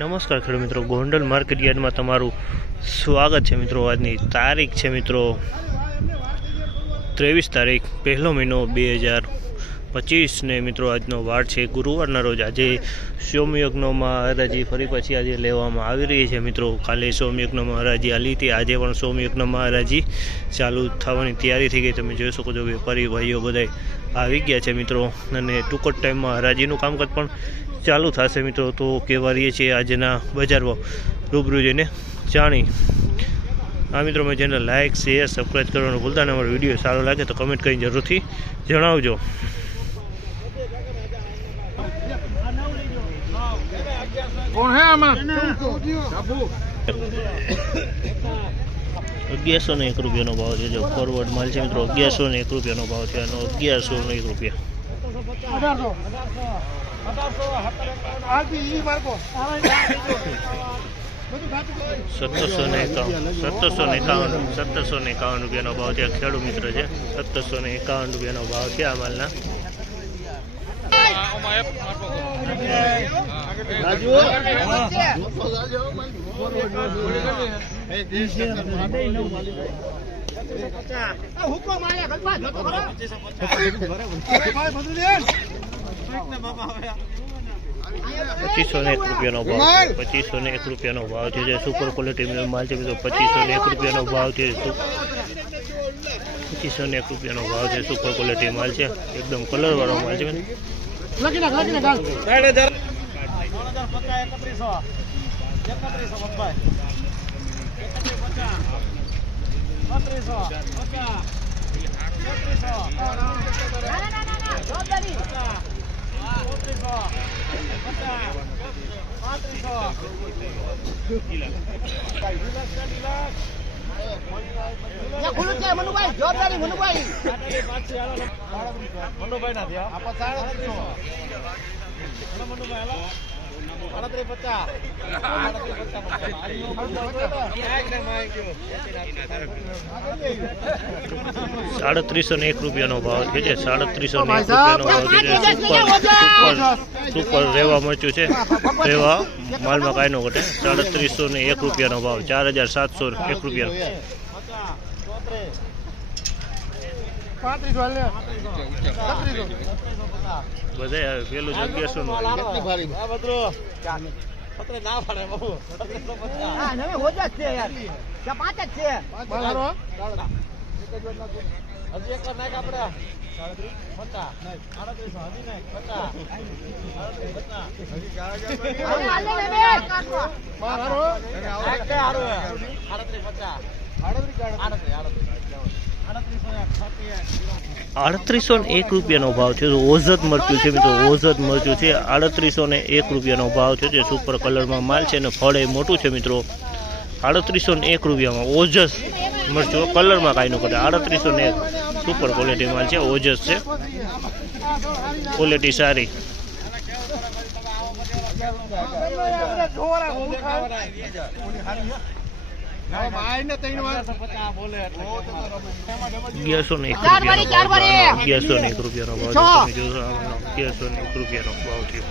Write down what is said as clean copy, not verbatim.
નમસ્કાર ખેડૂત મિત્રો, ગોંડલ માર્કેટ યાર્ડમાં તમારું સ્વાગત છે મિત્રો। આજની તારીખ છે મિત્રો 23 તારીખ પહેલો મહિનો 2025 ને મિત્રો આજનો વાર છે ગુરુવારના રોજ। આજે સોમયજ્ઞમાં હરાજી ફરી પછી આજે લેવામાં આવી રહી છે મિત્રો। કાલે સોમયજ્ઞમાં હરાજી આલી હતી, આજે પણ સોમયજ્ઞમાં હરાજી ચાલુ થવાની તૈયારી થઈ ગઈ। તમે જોઈ શકો છો વેપારી ભાઈઓ બધા આવી ગયા છે મિત્રો, અને ટૂંક જ ટાઈમમાં હરાજીનું કામકાજ પણ ચાલુ થશે મિત્રો। તો કહેવા રહીએ છીએ આજના બજાર ભાવ રૂબરૂ જઈને જાણી। આ મિત્રો મેં ચેનલ લાઇક શેર સબસ્ક્રાઈબ કરવાનું ભૂલતા નહીં। અમારો વિડીયો સારો લાગે તો કમેન્ટ કરીને જરૂરથી જણાવજો। કોણ હે આમાં 1101 રૂપિયાનો ભાવ છે। જો ફોરવર્ડ માલ છે મિત્રો 1101 રૂપિયાનો ભાવ છે, આનો 1101 રૂપિયા। 1751 રૂપિયાનો ભાવ છે। ખેડૂત મિત્ર છે, 1751 રૂપિયાનો ભાવ છે આ માલના। ₹2501 રૂપિયાનો ભાવ છે। 2501 રૂપિયાનો ભાવ છે જે સુપર ક્વોલિટી માલ છે મિત્રો। 2501 રૂપિયાનો ભાવ છે। 2501 રૂપિયાનો ભાવ છે, સુપર ક્વોલિટી માલ છે, એકદમ કલર વાળો માલ છે। ₹301 રૂપિયાનો ભાવ છે જે 301 રૂપિયાનો ભાવ છે। સુપર રેવા મરચું છે, રેવા માલમાં કાંઈ ન ઘટે। 301 રૂપિયાનો ભાવ, 4701 રૂપિયા। બધા આવે પેલું 1100 નું ₹301 રૂપિયાનો ભાવ છે। ઓઝત મરચું છે મિત્રો, ઓઝત મરચું છે, ₹301 રૂપિયાનો ભાવ છે જે સુપર કલરમાં માલ છે અને ફળ એ મોટું છે મિત્રો। 301 રૂપિયામાં ઓજસ મરચું, કલરમાં કાંઈ ન ઘટે। 301 સુપર ક્વોલિટી માલ છે, ઓજસ છે, ક્વોલિટી સારી। ₹1101 રૂપિયાનો ભાવ છે। 1101 રૂપિયાનો ભાવ થયો।